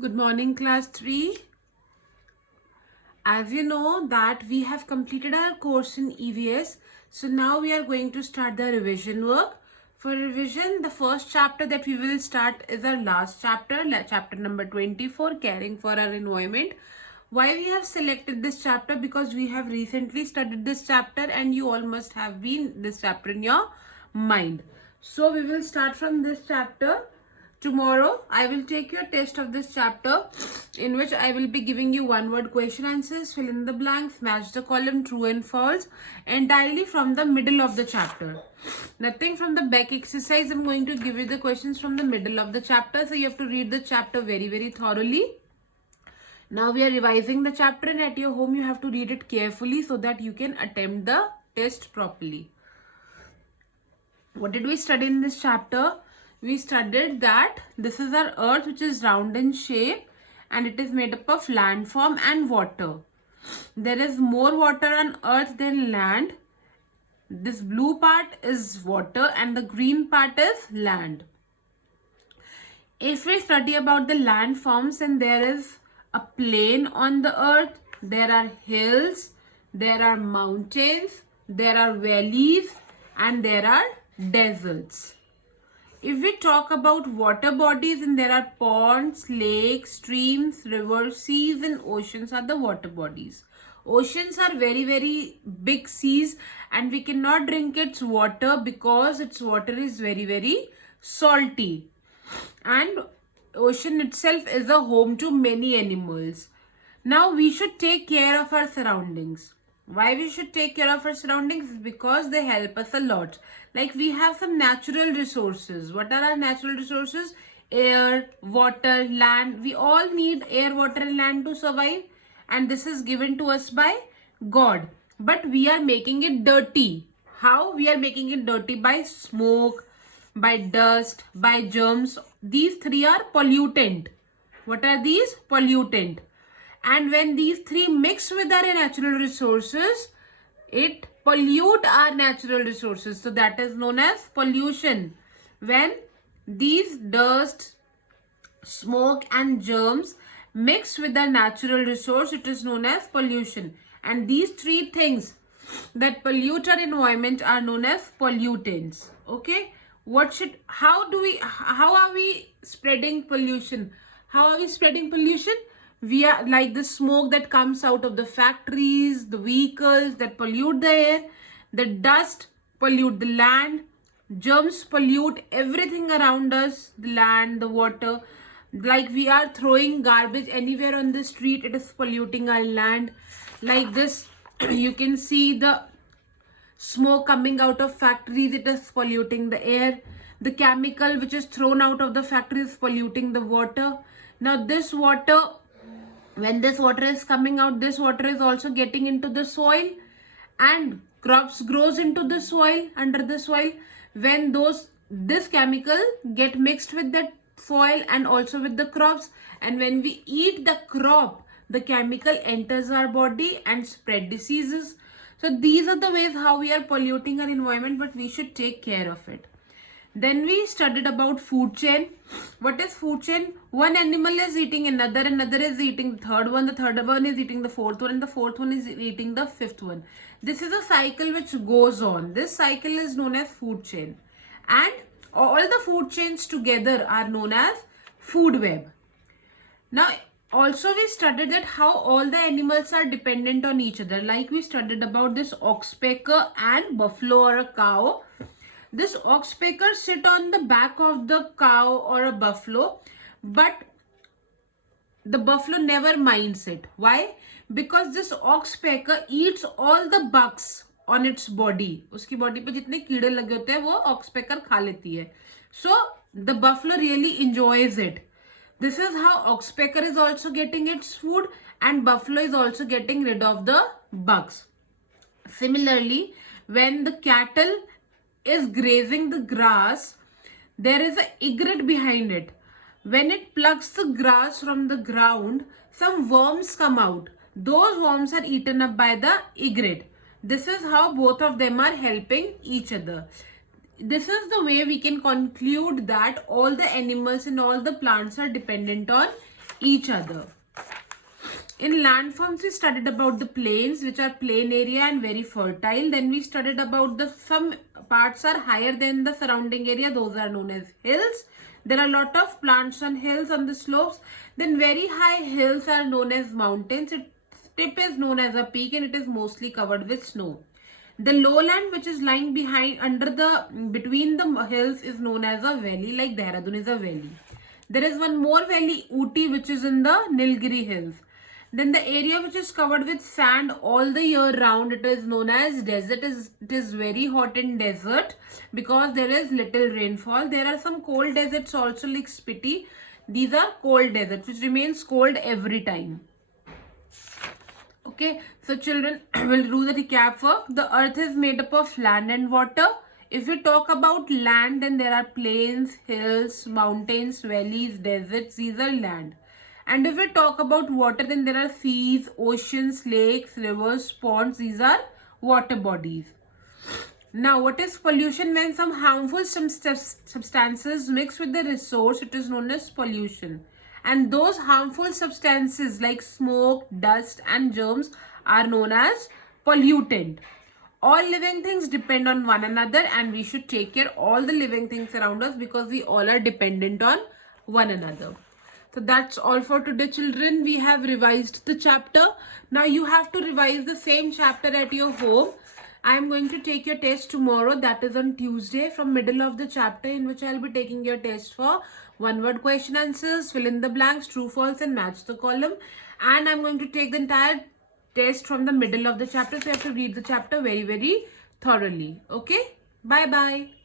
Good morning, class 3. As you know that we have completed our course in EVS. So now we are going to start the revision work. For revision, the first chapter that we will start is our last chapter, chapter number 24, caring for our environment. Why we have selected this chapter? Because we have recently studied this chapter and you all must have been this chapter in your mind. So we will start from this chapter. Tomorrow, I will take your test of this chapter in which I will be giving you one word question answers, fill in the blanks, match the column true and false entirely from the middle of the chapter. Nothing from the back exercise. I'm going to give you the questions from the middle of the chapter. So you have to read the chapter very thoroughly. Now we are revising the chapter and at your home you have to read it carefully so that you can attempt the test properly. What did we study in this chapter? We studied that this is our earth which is round in shape and it is made up of landform and water. There is more water on earth than land. This blue part is water and the green part is land. If we study about the landforms, and there is a plain on the earth, there are hills, there are mountains, there are valleys and there are deserts. If we talk about water bodies, and there are ponds, lakes, streams, rivers, seas and oceans are the water bodies. Oceans are very big seas and we cannot drink its water because its water is very salty. And ocean itself is a home to many animals. Now we should take care of our surroundings. Why we should take care of our surroundings is because they help us a lot. Like we have some natural resources. What are our natural resources? Air, water, land. We all need air, water and land to survive. And this is given to us by God. But we are making it dirty. How? We are making it dirty by smoke, by dust, by germs. These three are pollutant. What are these? Pollutant. And when these three mix with our natural resources, it pollute our natural resources. So that is known as pollution. When these dust, smoke and germs mix with the natural resource, it is known as pollution. And these three things that pollute our environment are known as pollutants. Okay, how are we spreading pollution? How are we spreading pollution? We are like the smoke that comes out of the factories, the vehicles that pollute the air, the dust pollute the land, germs pollute everything around us, the land, the water. Like we are throwing garbage anywhere on the street, it is polluting our land. Like this, you can see the smoke coming out of factories, it is polluting the air. The chemical which is thrown out of the factory is polluting the water. Now this water, when this water is coming out, this water is also getting into the soil and crops grows into the soil, under the soil. When this chemical get mixed with the soil and also with the crops, and when we eat the crop, the chemical enters our body and spread diseases. So these are the ways how we are polluting our environment, but we should take care of it. Then we studied about food chain. What is food chain? One animal is eating another, another is eating the third one is eating the fourth one, and the fourth one is eating the fifth one. This is a cycle which goes on. This cycle is known as food chain. And all the food chains together are known as food web. Now, also we studied that how all the animals are dependent on each other. Like we studied about this oxpecker and buffalo or a cow. This oxpecker sit on the back of the cow or a buffalo, but the buffalo never minds it. Why? Because this oxpecker eats all the bugs on its body. उसकी body पे जितने कीड़े लगे होते हैं वो oxpecker खा लेती है. So the buffalo really enjoys it. This is how oxpecker is also getting its food and buffalo is also getting rid of the bugs. Similarly, when the cattle is grazing the grass, there is an egret behind it. When it plucks the grass from the ground, some worms come out. Those worms are eaten up by the egret. This is how both of them are helping each other. This is the way we can conclude that all the animals and all the plants are dependent on each other. In landforms, we studied about the plains, which are plain area and very fertile. Then we studied about some parts are higher than the surrounding area. Those are known as hills. There are a lot of plants on hills on the slopes. Then very high hills are known as mountains. Its tip is known as a peak and it is mostly covered with snow. The lowland, which is lying between the hills, is known as a valley, like Dehradun is a valley. There is one more valley, Ooty, which is in the Nilgiri hills. Then the area which is covered with sand all the year round, it is known as desert. It is very hot in desert because there is little rainfall. There are some cold deserts also like Spiti. These are cold deserts which remains cold every time. Okay, so children, will do the recap work. The earth is made up of land and water. If we talk about land, then there are plains, hills, mountains, valleys, deserts. These are land. And if we talk about water, then there are seas, oceans, lakes, rivers, ponds. These are water bodies. Now, what is pollution? When some harmful substances mix with the resource, it is known as pollution. And those harmful substances like smoke, dust and germs are known as pollutant. All living things depend on one another and we should take care of all the living things around us because we all are dependent on one another. So that's all for today, children. We have revised the chapter. Now you have to revise the same chapter at your home. I am going to take your test tomorrow, that is on Tuesday, from middle of the chapter, in which I will be taking your test for one word question answers, fill in the blanks, true, false and match the column. And I'm going to take the entire test from the middle of the chapter. So you have to read the chapter very, very thoroughly. Okay? Bye-bye.